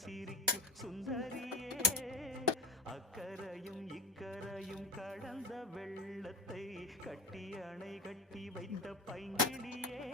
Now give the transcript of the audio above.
சிரிக்கும் சுந்தரியே, அக்கரையும் இக்கரையும் கடந்த வெள்ளத்தை கட்டி அணை கட்டி வைத்த பைங்கிலியே.